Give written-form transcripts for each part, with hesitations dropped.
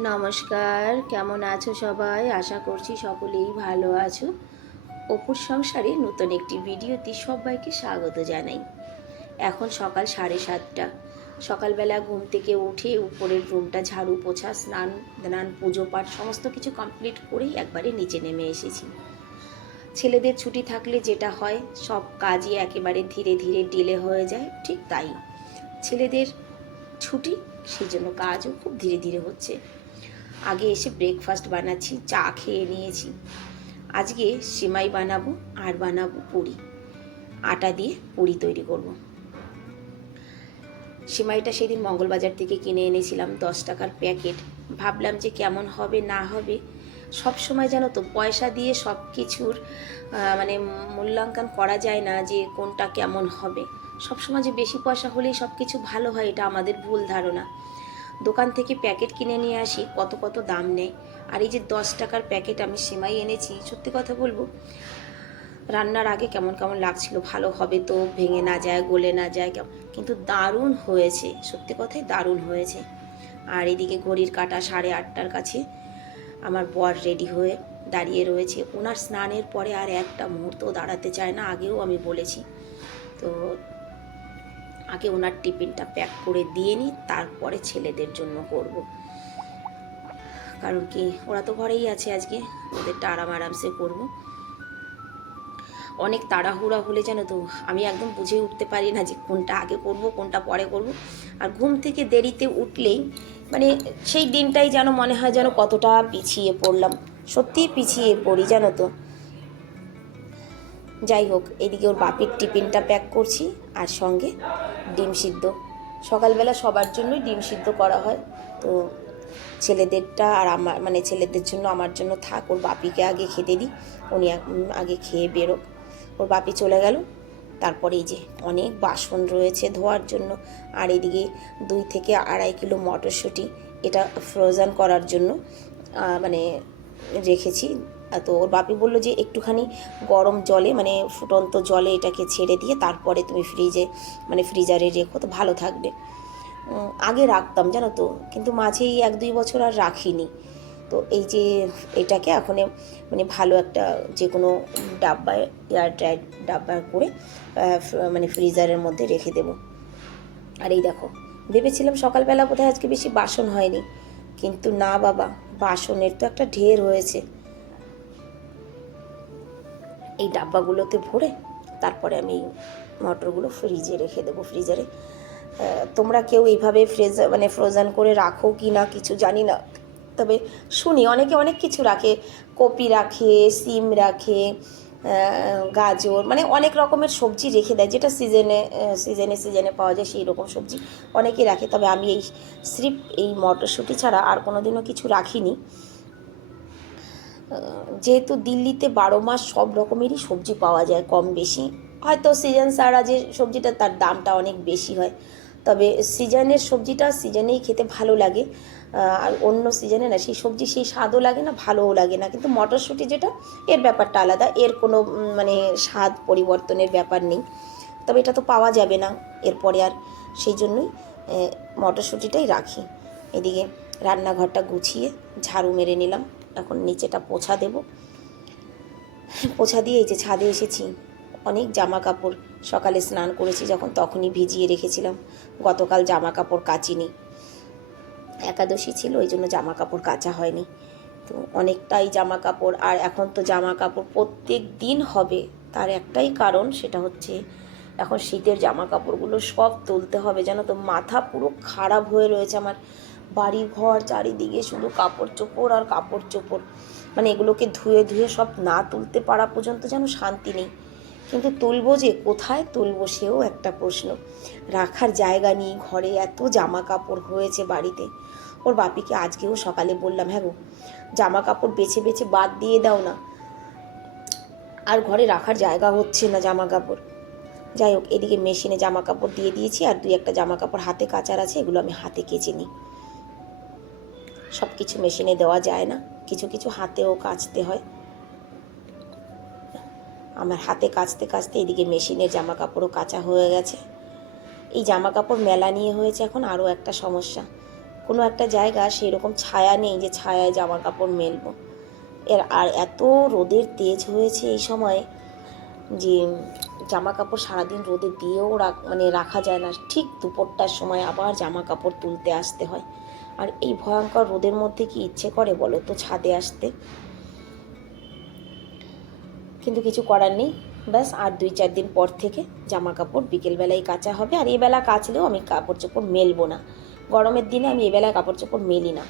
নমস্কার, কেমন আছো সবাই? আশা করছি সকলেই ভালো আছো। অপুর সংসারে নতুন একটি ভিডিওতে সবাইকে স্বাগত জানাই। এখন সকাল 7:30। সকালবেলা ঘুম থেকে উঠে উপরের রুমটা ঝাড়ু পোছা স্নান দান পুজো পাঠ সমস্ত কিছু কমপ্লিট করেই একবারে নিচে নেমে এসেছি। ছেলেদের ছুটি থাকলে যেটা হয়, সব কাজই একেবারে ধীরে ধীরে ডিলে হয়ে যায়, ঠিক তাই। ছেলেদের ছুটি, সেই জন্য কাজও খুব ধীরে ধীরে হচ্ছে। আগে এসে ব্রেকফাস্ট বানাচ্ছি, চা খেয়ে নিয়েছি। আজকে সিমাই বানাবো আর বানাবো পুরি। আটা দিয়ে পুরি তৈরি করব। সিমাইটা সেদিন মঙ্গলবাজার থেকে কিনে এনেছিলাম, 10 টাকার প্যাকেট। ভাবলাম যে কেমন হবে না হবে। সব সময় জানো তো পয়সা দিয়ে সব কিছুর মানে মূল্যাঙ্কন করা যায় না যে কোনটা কেমন হবে। সব সময় যে বেশি পয়সা হলেই সব কিছু ভালো হয়, এটা আমাদের ভুল ধারণা। দোকান থেকে প্যাকেট কিনে নিয়ে আসি, কত কত দাম নেয়। আর এই যে 10 টাকার প্যাকেট আমি সিমাই এনেছি, সত্যি কথা বলবো, রান্নার আগে কেমন কেমন লাগছিল, ভালো হবে তো, ভেঙে না যায়, গলে না যায়, কিন্তু দারুণ হয়েছে, সত্যি কথাই দারুণ হয়েছে। আর এদিকে ঘড়ির কাঁটা 8:30টার কাছে আমার বর রেডি হয়ে দাঁড়িয়ে রয়েছে। ওনার স্নানের পরে আর একটা মুহূর্ত দাঁড়াতে চায় না, আগেও আমি বলেছি। তো আগে ওনার টিফিনটা প্যাক করে দিয়ে নিই, তারপরে ছেলেদের জন্য করব। কারণ কি, ওরা তো ঘরেই আছে আজকে, ওদেরটা আরামসে করব। অনেক তাড়াহুড়া হলে জানো তো আমি একদম বুঝে উঠতে পারি না যে কোনটা আগে করব কোনটা পরে করব। আর ঘুম থেকে দেরিতে উঠলেই মানে সেই দিনটাই যেন মনে হয় যেন কতটা পিছিয়ে পড়লাম। সত্যিই পিছিয়ে পড়ি জানো তো। যাই হোক, এদিকে ওর বাপির টিফিনটা প্যাক করছি, আর সঙ্গে ডিম সিদ্ধ। সকালবেলা সবার জন্যই ডিম সিদ্ধ করা হয়। তো ছেলেদেরটা আর আমার, মানে ছেলেদের জন্য আমার জন্য থাক, ওর বাপিকে আগে খেতে দিই। উনি আগে খেয়ে বেরোক। ওর বাপি চলে গেল। তারপরে এই যে অনেক বাসন রয়েছে ধোয়ার জন্য। আর এদিকে 2 থেকে 2.5 কিলো মটরশুঁটি, এটা ফ্রোজেন করার জন্য মানে রেখেছি। তো ওর বাপি বললো যে একটুখানি গরম জলে, মানে ফুটন্ত জলে এটাকে ছেড়ে দিয়ে তারপরে তুমি ফ্রিজারে রেখো, তো ভালো থাকবে। আগে রাখতাম জানো তো, কিন্তু মাঝেই 1-2 বছর আর রাখিনি। তো এই যে এটাকে এখন মানে ভালো একটা যে কোনো ডাব্বায়, এয়ারটাইট ডাব্বা করে মানে ফ্রিজারের মধ্যে রেখে দেব। আর এই দেখো, ভেবেছিলাম সকালবেলা বোধহয় আজকে বেশি বাসন হয়নি, কিন্তু না বাবা, বাসনের তো একটা ঢের হয়েছে। এই ডাব্বাগুলোতে ভরে তারপরে আমি মটরগুলো ফ্রিজে রেখে দেবো, ফ্রিজারে। তোমরা কেউ এইভাবে ফ্রোজেন করে রাখো কি না কিছু জানি না, তবে শুনি অনেকে অনেক কিছু রাখে, কপি রাখে, সিম রাখে, গাজর, মানে অনেক রকমের সবজি রেখে দেয়, যেটা সিজনে পাওয়া যায় সেই রকম সবজি অনেকেই রাখে। তবে আমি স্রেফ এই মটরশুঁটি ছাড়া আর কোনোদিনও কিছু রাখিনি। যেহেতু দিল্লিতে 12 মাস সব রকমেরই সবজি পাওয়া যায় কম বেশি, হয়তো সিজন ছাড়া যে সবজিটা তার দামটা অনেক বেশি হয়, তবে সিজনের সবজিটা সিজনেই খেতে ভালো লাগে। আর অন্য সিজনে না, সেই সবজি সেই স্বাদও লাগে না, ভালোও লাগে না। কিন্তু মটরশুঁটি যেটা, এর ব্যাপারটা আলাদা, এর কোনো মানে স্বাদ পরিবর্তনের ব্যাপার নেই। তবে এটা তো পাওয়া যাবে না এরপরে আর, সেই জন্যই মটরশুঁটিটাই রাখি। এদিকে রান্নাঘরটা গুছিয়ে ঝাড়ু মেরে নিলাম, এখন নিচেটা পোছা দেব। পোছা দিয়ে এই যে ছাদে এসেছি। অনেক জামা কাপড়, সকালে স্নান করেছি যখন তখনই ভিজিয়ে রেখেছিলাম। গতকাল জামা কাপড় কাচিনি, একাদশী ছিল, ওই জন্য জামা কাপড় কাচা হয়নি। তো অনেকটাই জামা কাপড়। আর এখন তো জামা কাপড় প্রত্যেক দিন হবে, তার একটাই কারণ, সেটা হচ্ছে এখন শীতের জামা কাপড়গুলো সব তুলতে হবে। জানো তো, মাথা পুরো খারাপ হয়ে রয়েছে আমার। বাড়ি ঘর চারিদিকে শুধু কাপড় চোপড় আর কাপড় চোপড়, মানে এগুলোকে ধুয়ে ধুয়ে সব না তুলতে পারা পর্যন্ত যেন শান্তি নেই। কিন্তু তুলবো যে কোথায় তুলবো, সেও একটা প্রশ্ন। রাখার জায়গা নেই ঘরে, এত জামা কাপড় হয়েছে বাড়িতে। ওর বাপিকে আজকেও সকালে বললাম, হ্যাঁ গো, জামা কাপড় বেছে বেছে বাদ দিয়ে দাও না, আর ঘরে রাখার জায়গা হচ্ছে না জামা কাপড়। যাই হোক, এদিকে মেশিনে জামা কাপড় দিয়ে দিয়েছি, আর 2-1টা জামা কাপড় হাতে কাচার আছে, এগুলো আমি হাতে কেচে নিই। সব কিছু মেশিনে দেওয়া যায় না, কিছু কিছু হাতেও কাচতে হয়। আমার হাতে কাচতে কাচতে এদিকে মেশিনের জামা কাপড়ও কাচা হয়ে গেছে। এই জামা কাপড় মেলা নিয়ে হয়েছে এখন আরও একটা সমস্যা, কোনো একটা জায়গা সেই রকম ছায়া নেই যে ছায়ায় জামা কাপড় মেলবো। আর এত রোদের তেজ হয়েছে এই সময় যে জামা কাপড় সারাদিন রোদে দিয়েও রাখা যায় না। ঠিক দুপুরটার সময় আবার জামা কাপড় তুলতে আসতে হয়। আর এই ভয়ঙ্কর রোদের মধ্যে কি ইচ্ছে করে বলো তো ছাদে আসতে? কিন্তু কিছু করার নেই। ব্যাস আর 2-4 দিন পর থেকে জামা কাপড় বিকেলবেলায় কাচা হবে। আর এবেলা কাচলেও আমি কাপড় চোপড় মেলবো না। গরমের দিনে আমি এবেলায় কাপড় চোপড় মেলি না।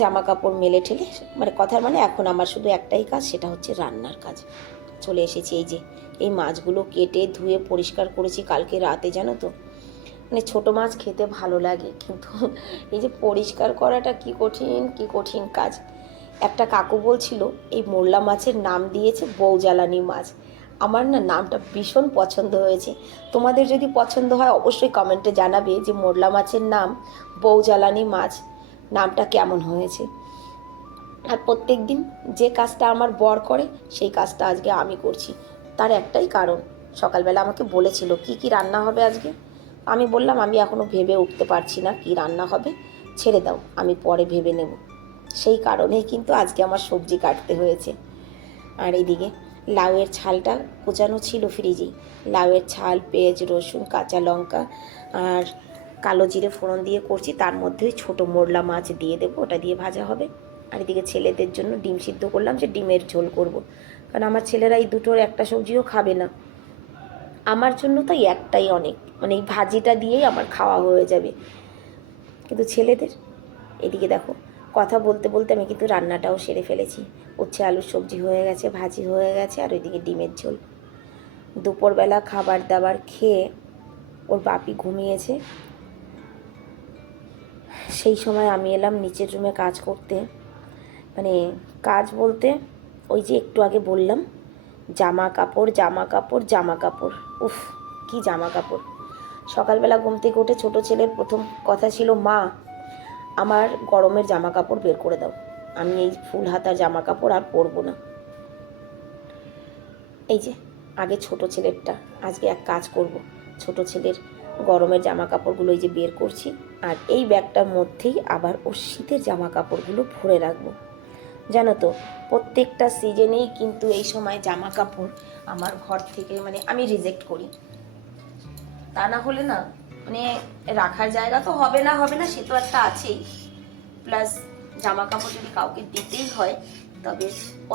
জামা কাপড় মেলে ঠেলে কথার এখন আমার শুধু একটাই কাজ, সেটা হচ্ছে রান্নার কাজ। চলে এসেছি। এই যে এই মাছগুলো কেটে ধুয়ে পরিষ্কার করেছি কালকে রাতে, জানো তো। ছোটো মাছ খেতে ভালো লাগে, কিন্তু এই যে পরিষ্কার করাটা কি কঠিন কাজ। একটা কাকু বলছিল এই মোরলা মাছের নাম দিয়েছে বউ জ্বালানি মাছ। আমার না নামটা ভীষণ পছন্দ হয়েছে। তোমাদের যদি পছন্দ হয় অবশ্যই কমেন্টে জানাবে যে মোরলা মাছের নাম বউ জ্বালানি মাছ নামটা কেমন হয়েছে। আর প্রত্যেক দিন যে কাজটা আমার বর করে সেই কাজটা আজকে আমি করছি। তার একটাই কারণ, সকালবেলা আমাকে বলেছিল কি রান্না হবে আজকে। আমি বললাম আমি এখনও ভেবে উঠতে পারছি না কি রান্না হবে, ছেড়ে দাও, আমি পরে ভেবে নেব। সেই কারণেই কিন্তু আজকে আমার সবজি কাটতে হয়েছে। আর এদিকে লাউয়ের ছালটা কোচানো ছিল ফ্রিজেই। লাউয়ের ছাল, পেঁয়াজ, রসুন, কাঁচা লঙ্কা আর কালো জিরে ফোড়ন দিয়ে করছি। তার মধ্যেই ছোটো মোরলা মাছ দিয়ে দেবো, ওটা দিয়ে ভাজা হবে। আর এদিকে ছেলেদের জন্য ডিম সিদ্ধ করলাম, যে ডিমের ঝোল করব। কারণ আমার ছেলেরা এই দুটোর একটা সবজিও খাবে না। আমার জন্য তো একটাই অনেক, এই ভাজিটা দিয়েই আমার খাওয়া হয়ে যাবে, কিন্তু ছেলেদের। এদিকে দেখো কথা বলতে বলতে আমি কিন্তু রান্নাটাও সেরে ফেলেছি। উচ্ছে আলুর সবজি হয়ে গেছে, ভাজি হয়ে গেছে, আর ওইদিকে ডিমের ঝোল। দুপুরবেলা খাবার দাবার খেয়ে ওর বাপি ঘুমিয়েছে। সেই সময় আমি এলাম নিচের রুমে কাজ করতে। কাজ বলতে ওই যে একটু আগে বললাম জামা কাপড়। উফ, কি জামা কাপড়! সকালবেলা ঘুম থেকে উঠে ছোটো ছেলের প্রথম কথা ছিল, মা আমার গরমের জামা কাপড় বের করে দাও, আমি এই ফুল হাতার জামা কাপড় আর পরবো না। এই যে আগে ছোটো ছেলেরটা, আজকে এক কাজ করব, ছোটো ছেলের গরমের জামা কাপড়গুলো এই যে বের করছি, আর এই ব্যাগটার মধ্যেই আবার ওর শীতের জামা কাপড়গুলো ভরে রাখবো। জানো তো প্রত্যেকটা সিজনেই কিন্তু এই সময় জামা কাপড় আমার ঘর থেকে আমি রিজেক্ট করি। তা না হলে না রাখার জায়গা তো হবে না, সে তো একটা আছেই। প্লাস জামা কাপড় যদি কাউকে দিতেই হয় তবে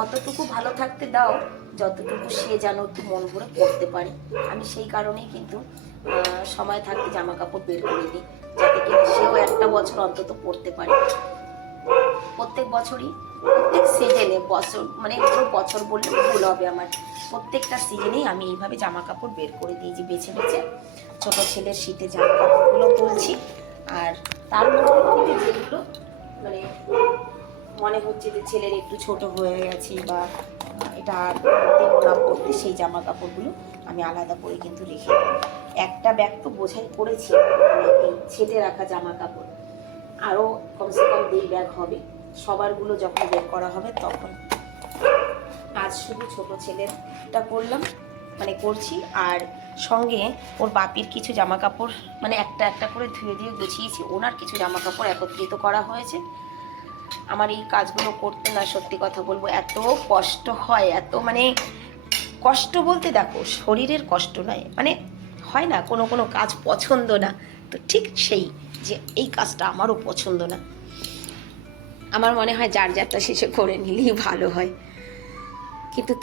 অতটুকু ভালো থাকতে দাও যতটুকু সে যেন একটু মন ভরে পরতে পারে। আমি সেই কারণেই কিন্তু সময় থাকতে জামা কাপড় বের করে দিই, যাতে কিনা সেও একটা বছর অন্তত পরতে পারে। প্রত্যেক বছরই প্রত্যেক সিজনে পুরো বছর বললে ভুল হবে আমার, প্রত্যেকটা সিজনেই আমি এইভাবে জামা কাপড় বের করে দিই, যে বেছে বেছে ছোটো ছেলের শীতের জামা কাপড়গুলো তুলছি। আর তার মধ্যে যেগুলো মনে হচ্ছে যে ছেলের একটু ছোট হয়ে গেছে বা এটা আর দেবো না পড়তে, সেই জামা কাপড়গুলো আমি আলাদা করে কিন্তু রেখে দেবো। একটা ব্যাগ তো বোঝাই করেছি এই ছেটে রাখা জামা কাপড়, আরও কমসে কম 2 ব্যাগ হবে। সবারগুলো যখন বের করা হবে তখন। আজ শুধু ছোট ছেলেরটা করছি, আর সঙ্গে ওর বাপির কিছু জামা কাপড় একটা একটা করে ধুয়ে দিয়ে গুছিয়েছি। ওনার কিছু জামা কাপড় একত্রিত করা হয়েছে। আমার এই কাজগুলো করতে না সত্যি কথা বলবো এত কষ্ট হয়, এত কষ্ট বলতে দেখো শরীরের কষ্ট নয়, হয় না কোনো কাজ পছন্দ না, তো ঠিক সেই যে এই কাজটা আমারও পছন্দ না। আমার মনে হয় যার যারটা শেষে করে নিলেই ভালো হয়, কিন্তু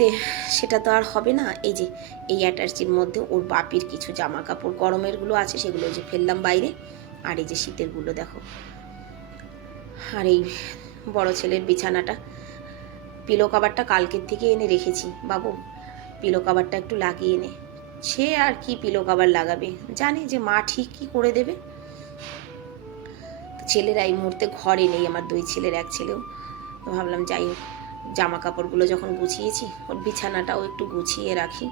সেটা তো আর হবে না। এই যে এই অ্যাটাচির মধ্যে ওর বাপির কিছু জামা কাপড় গরমেরগুলো আছে, সেগুলো যে ফেললাম বাইরে, আর এই যে শীতেরগুলো দেখো। আর এই বড় ছেলের বিছানাটা, পিলো কাভারটা কালকের থেকে এনে রেখেছি। বাবু পিলো কাভারটা একটু লাগিয়ে নে। সে আর কি পিলো কাভার লাগাবে, জানে যে মা ঠিকই করে দেবে। ছেলেরা এই মুহূর্তে ঘরে নেই, আমার 2 ছেলের 1 ছেলেও। তো ভাবলাম যাই হোক, জামা কাপড়গুলো যখন গুছিয়েছি ওর বিছানাটাও একটু গুছিয়ে রাখি।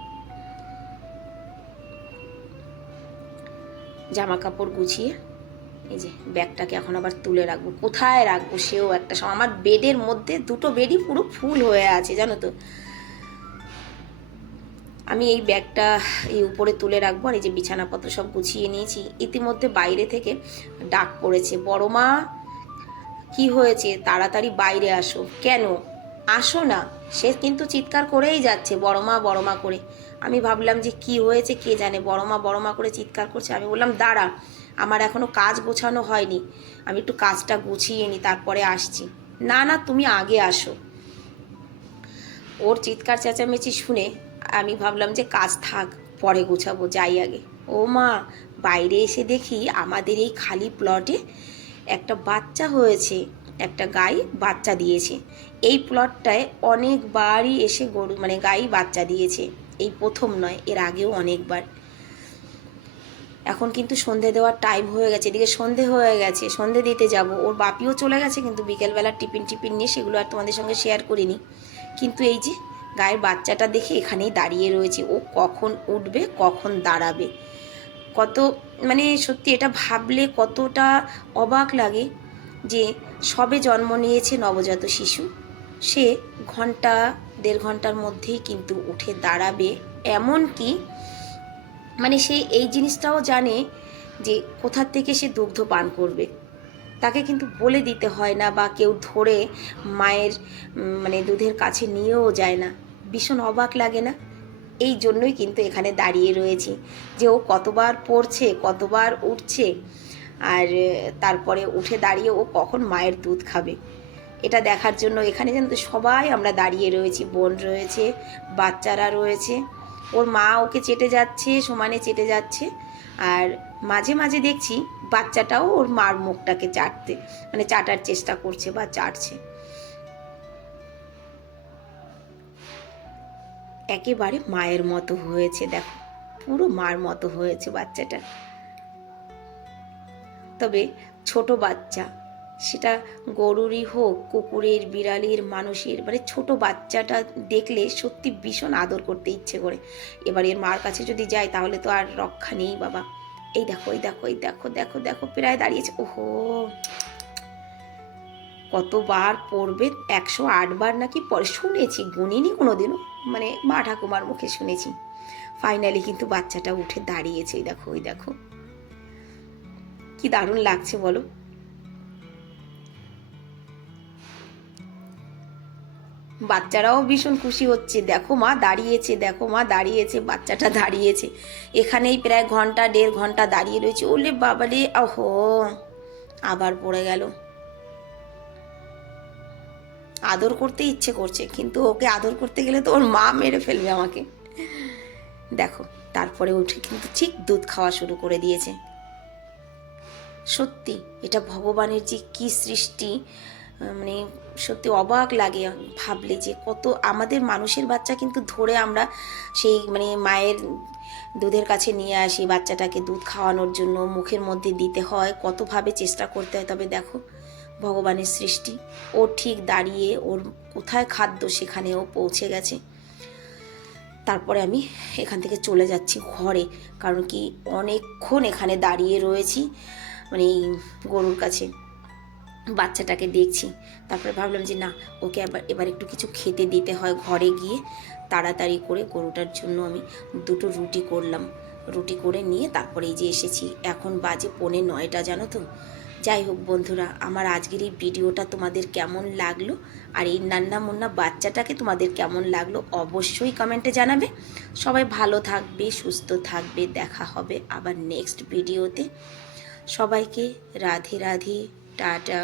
জামা কাপড় গুছিয়ে এই যে ব্যাগটাকে এখন আবার তুলে রাখবো। কোথায় রাখবো সেও একটা সময়। আমার বেডের মধ্যে 2টো বেডই পুরো ফুল হয়ে আছে জানো তো। আমি এই ব্যাগটা এই উপরে তুলে রাখবো, আর এই যে বিছানাপত্র সব গুছিয়ে নিয়েছি। ইতিমধ্যে বাইরে থেকে ডাক পড়েছে, বড় মা কি হয়েছে, তাড়াতাড়ি বাইরে আসো। কেন, আসো না। সে কিন্তু চিৎকার করেই যাচ্ছে বড় মা করে। আমি ভাবলাম যে কি হয়েছে কে জানে, বড় মা করে চিৎকার করছে। আমি বললাম দাঁড়া, আমার এখনো কাজ গোছানো হয়নি, আমি একটু কাজটা গুছিয়ে নিই তারপরে আসছি। না না, তুমি আগে আসো। ওর চিৎকার চেঁচামেচি শুনে আমি ভাবলাম যে কাজ থাক, পরে গোছাবো, যাই আগে। ও মা, বাইরে এসে দেখি আমাদের এই খালি প্লটে একটা বাচ্চা হয়েছে, একটা গাই বাচ্চা দিয়েছে। এই প্লটটায় অনেকবারই এসে গরু গাই বাচ্চা দিয়েছে, এই প্রথম নয়, এর আগেও অনেকবার। এখন কিন্তু সন্ধে দেওয়ার টাইম হয়ে গেছে, এদিকে সন্ধে হয়ে গেছে, সন্ধে দিতে যাব। ওর বাপিও চলে গেছে কিন্তু বিকেলবেলা টিফিন নিয়ে, সেগুলো আর তোমাদের সঙ্গে শেয়ার করিনি। কিন্তু এই যে গায়ের বাচ্চাটা দেখে এখানেই দাঁড়িয়ে রয়েছে, ও কখন উঠবে কখন দাঁড়াবে। কত সত্যি এটা ভাবলে কতটা অবাক লাগে যে সবে জন্ম নিয়েছে নবজাত শিশু, সে ঘন্টা 1.5 ঘন্টার মধ্যেই কিন্তু উঠে দাঁড়াবে। এমন কি সে এই জিনিসটাও জানে যে কোথার থেকে সে দুগ্ধ পান করবে, তাকে কিন্তু বলে দিতে হয় না, বা কেউ ধরে মায়ের দুধের কাছে নিয়েও যায় না। ভীষণ অবাক লাগে না? এই জন্যই কিন্তু এখানে দাঁড়িয়ে রয়েছি যে ও কতবার পড়ছে, কতবার উঠছে, আর তারপরে উঠে দাঁড়িয়ে ও কখন মায়ের দুধ খাবে, এটা দেখার জন্য এখানে জানো তো সবাই আমরা দাঁড়িয়ে রয়েছি। বোন রয়েছে, বাচ্চারা রয়েছে, ওর মা ওকে চেটে যাচ্ছে, সমানে চেটে যাচ্ছে, আর মাঝে মাঝে দেখছি বাচ্চাটাও ওর মার মুখটাকে চাটার চেষ্টা করছে বা চাটছে। একেবারে মায়ের মতো হয়েছে, দেখো পুরো মার মতো হয়েছে বাচ্চাটা। তবে ছোট বাচ্চা, সেটা গরুরই হোক, কুকুরের, বিড়ালির, মানুষের, ছোট বাচ্চাটা দেখলে সত্যি ভীষণ আদর করতে ইচ্ছে করে। এবার এর মার কাছে যদি যাই তাহলে তো আর রক্ষা নেই বাবা। এই দেখো এই দেখো এই দেখো দেখো দেখো প্রায় দাঁড়িয়েছে। ওহো, কতবার পড়বে, 108 বার নাকি পরে শুনেছি, গুনিনি কোনোদিনও, মা ঠাকুমার মুখে শুনেছি। ফাইনালি কিন্তু বাচ্চাটা উঠে দাঁড়িয়েছে। ওই দেখো ওই দেখো, কি দারুণ লাগছে বলো। বাচ্চারাও ভীষণ খুশি হচ্ছে, দেখো মা দাঁড়িয়েছে, দেখো মা দাঁড়িয়েছে, বাচ্চাটা দাঁড়িয়েছে। এখানেই প্রায় 1.5 ঘন্টা দাঁড়িয়ে রয়েছে। ওলে বাবারে, ওহো, আবার পড়ে গেল। আদর করতে ইচ্ছে করছে, কিন্তু ওকে আদর করতে গেলে তো ওর মা মেরে ফেলবে আমাকে। দেখো তারপরে উঠে কিন্তু ঠিক দুধ খাওয়া শুরু করে দিয়েছে। সত্যি এটা ভগবানের যে কি সৃষ্টি, সত্যি অবাক লাগে ভাবলে যে কত আমাদের মানুষের বাচ্চা কিন্তু ধরে আমরা সেই মায়ের দুধের কাছে নিয়ে আসি, বাচ্চাটাকে দুধ খাওয়ানোর জন্য মুখের মধ্যে দিতে হয়, কতভাবে চেষ্টা করতে হয়। তবে দেখো ভগবানের সৃষ্টি, ও ঠিক দাঁড়িয়ে, ওর কোথায় খাদ্য সেখানে ও পৌঁছে গেছে। তারপরে আমি এখান থেকে চলে যাচ্ছি ঘরে, কারণ কি অনেকক্ষণ এখানে দাঁড়িয়ে রয়েছি গরুর কাছে, বাচ্চাটাকে দেখছি। তারপরে ভাবলাম যে না, ওকে এবার একটু কিছু খেতে দিতে হয়। ঘরে গিয়ে তাড়াতাড়ি করে গরুটার জন্য আমি 2টো রুটি করলাম, রুটি করে নিয়ে তারপরে এই যে এসেছি। এখন বাজে 8:45, জানো তো। যাই হোক বন্ধুরা, আমার আজকের এই ভিডিওটা তোমাদের কেমন লাগলো, আর এই নান্না মুন্না বাচ্চাটাকে তোমাদের কেমন লাগলো অবশ্যই কমেন্টে জানাবে। সবাই ভালো থাকবে, সুস্থ থাকবে, দেখা হবে আবার নেক্সট ভিডিওতে। সবাইকে রাধে রাধে, টাটা।